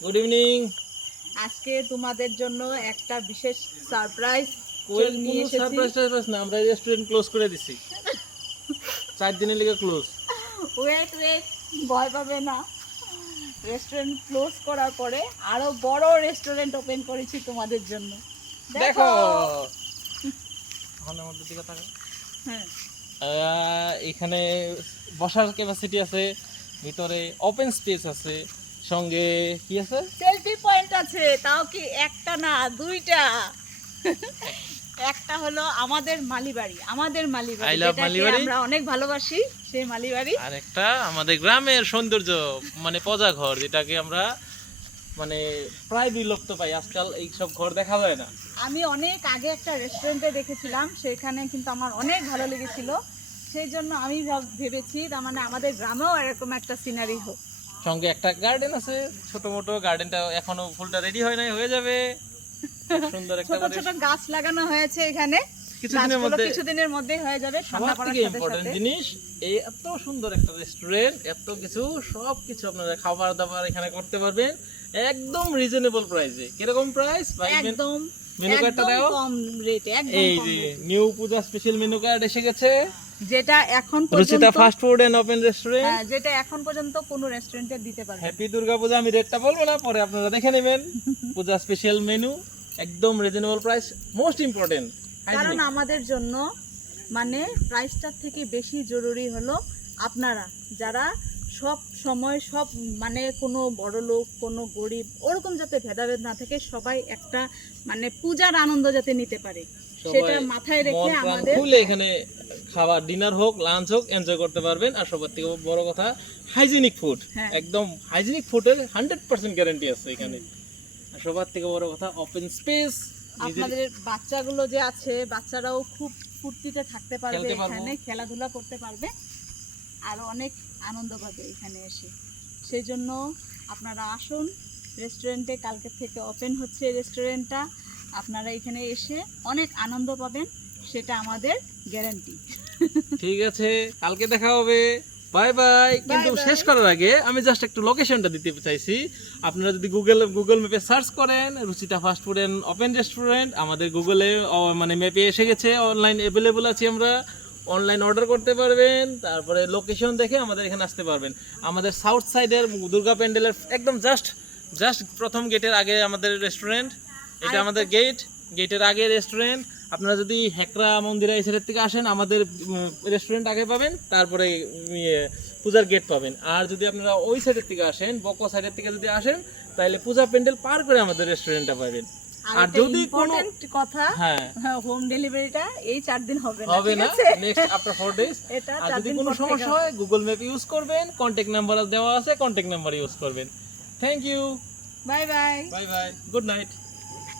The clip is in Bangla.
Good evening. আজকে তোমাদের জন্য একটা বিশেষ সারপ্রাইজ নিয়ে কোনো এসেছি। সারপ্রাইজ না, আমরা রেস্টুরেন্ট ক্লোজ করে দিছি। 4 দিনের লিগে ক্লোজ। ওয়েট ভয় পাবে না। রেস্টুরেন্ট ক্লোজ করার পরে আরো বড় রেস্টুরেন্ট ওপেন করেছি তোমাদের জন্য। দেখো আমার মধ্যে দিকে তাকাও। হ্যাঁ, এখানে বসার ক্যাপাসিটি আছে, ভিতরে ওপেন স্পেস আছে, সঙ্গে কি আছে? সেলফি পয়েন্ট আছে, তাও কি একটা না দুইটা। একটা হলো আমাদের মালিবাড়ি, I love যেটাকে মালিবাড়ি। আমরা অনেক ভালোবাসি, সেই মালিবাড়ি। আর একটা আমাদের গ্রামের সৌন্দর্য, মানে পজা ঘর, যেটাকে আমরা মানে প্রায় বিলুপ্ত পাই, আজকাল এই সব ঘর দেখা যায় না। আমি অনেক আগে একটা রেস্টুরেন্টে দেখেছিলাম, সেখানে কিন্তু আমার অনেক ভালো লেগেছিল। সেই জন্য আমি ভেবেছি তার মানে আমাদের গ্রামেও এরকম একটা সিনারি হোক। সঙ্গে একটা গার্ডেন আছে, ছোট মোটো। গার্ডেনটা এখনো ফুলটা রেডি হয় নাই, হয়ে যাবে। খুব সুন্দর একটা ছোট ছোট গাছ লাগানো হয়েছে এখানে, কিছুদিনের মধ্যে হয়ে যাবে। ঠান্ডা পড়ার সাথে ইম্পর্টেন্ট সাথে জিনিস, এই এত সুন্দর একটা রেস্টুরেন্ট, এত কিছু, সবকিছু আপনারা খাবার দাবার এখানে করতে পারবেন একদম রিজনেবল প্রাইসে। কিরকম প্রাইস? একদম মেনু কার্ডটা দাও। কম রেটে, একদম এই কম যে rate। New Puja special menu card এসে গেছে, যেটা এখন রুচিতা পর্যন্ত fast food and open restaurant. যেটা এখন পর্যন্ত কোনো রেস্টুরেন্টে দিতে পারবে না। হ্যাপি দুর্গা পূজা। আমি রেটটা বলবো না, পরে আপনারা দেখে নেবেন। পূজা স্পেশাল মেনু, একদম রিজনেবল প্রাইস। মোস্ট ইম্পর্টেন্ট, কারণ আমাদের জন্য মানে প্রাইসটার থেকে বেশি জরুরি হলো আপনারা, যারা সব সময় সব মানে কোনো বড় লোক কোনো গরিব ওরকম যাতে ভেদাভেদ না থাকে, সবাই একটা মানে পূজার আনন্দ যাতে নিতে পারে, সেটা মাথায় রেখে আমাদের খুলে এখানে খাবার, ডিনার হোক লাঞ্চ হোক, এনজয় করতে পারবেন। আর সবার থেকে বড় কথা, হাইজিনিক ফুড। হ্যাঁ। একদম হাইজিনিক ফুডের 100% গ্যারান্টি আছে এখানে। আর সবার থেকে বড় কথা, ওপেন স্পেস। আপনাদের বাচ্চাগুলো যে আছে, বাচ্চারাও খুব ফুর্তিতে থাকতে পারবে, খেলতে পারবো। এখানে খেলাধুলা করতে পারবে, আর অনেক আনন্দ পাবে এখানে এসে। সেই জন্য আপনারা আসুন রেস্টুরেন্টে, কালকে থেকে ওপেন হচ্ছে রেস্টুরেন্টটা। আপনারা এখানে এসে অনেক আনন্দ পাবেন, সেটা আমাদের গ্যারান্টি। ঠিক আছে, কালকে দেখা হবে। Bye bye. কিন্তু bye. শেষ করার আগে আমি জাস্ট একটু লোকেশনটা দিতে চাইছি। আপনারা যদি গুগল ম্যাপে সার্চ করেন Ruchita fast food and open restaurant, আমাদের গুগলে মানে ম্যাপে এসে গেছে। অনলাইন অ্যাভেলেবল আছি আমরা, অনলাইন অর্ডার করতে পারবেন। তারপরে লোকেশন দেখে আমাদের এখানে আসতে পারবেন। আমাদের সাউথ সাইডের দুর্গা প্যান্ডেলের একদম জাস্ট প্রথম গেটের আগে আমাদের রেস্টুরেন্ট। এটা আমাদের গেটের আগে রেস্টুরেন্ট। আপনারা যদি হেকরা মন্দিরা এই সাইডের থেকে আসেন, আমাদের রেস্টুরেন্ট আগে পাবেন, তারপরে পূজার গেট পাবেন। আর যদি আপনারা ওই সাইডের থেকে আসেন, বকো সাইডের থেকে যদি আসেন, তাহলে পূজা প্যান্ডেল পার করে আমাদের রেস্টুরেন্টটা পাবেন। আর যদি কোনো কথা, হ্যাঁ, হোম ডেলিভারিটা এই 4 দিন হবে না, হবে ঠিক না, আছে? Next after 4 days. এটা আর 4 যদি দিন কোনো পর থেকে সমস্যা হয়, গুগল ম্যাপ ইউজ করবেন, কন্টাক্ট নাম্বার দেওয়া আছে, কন্টাক্ট নাম্বার ইউজ করবেন। Thank you, bye bye. Bye bye, good night.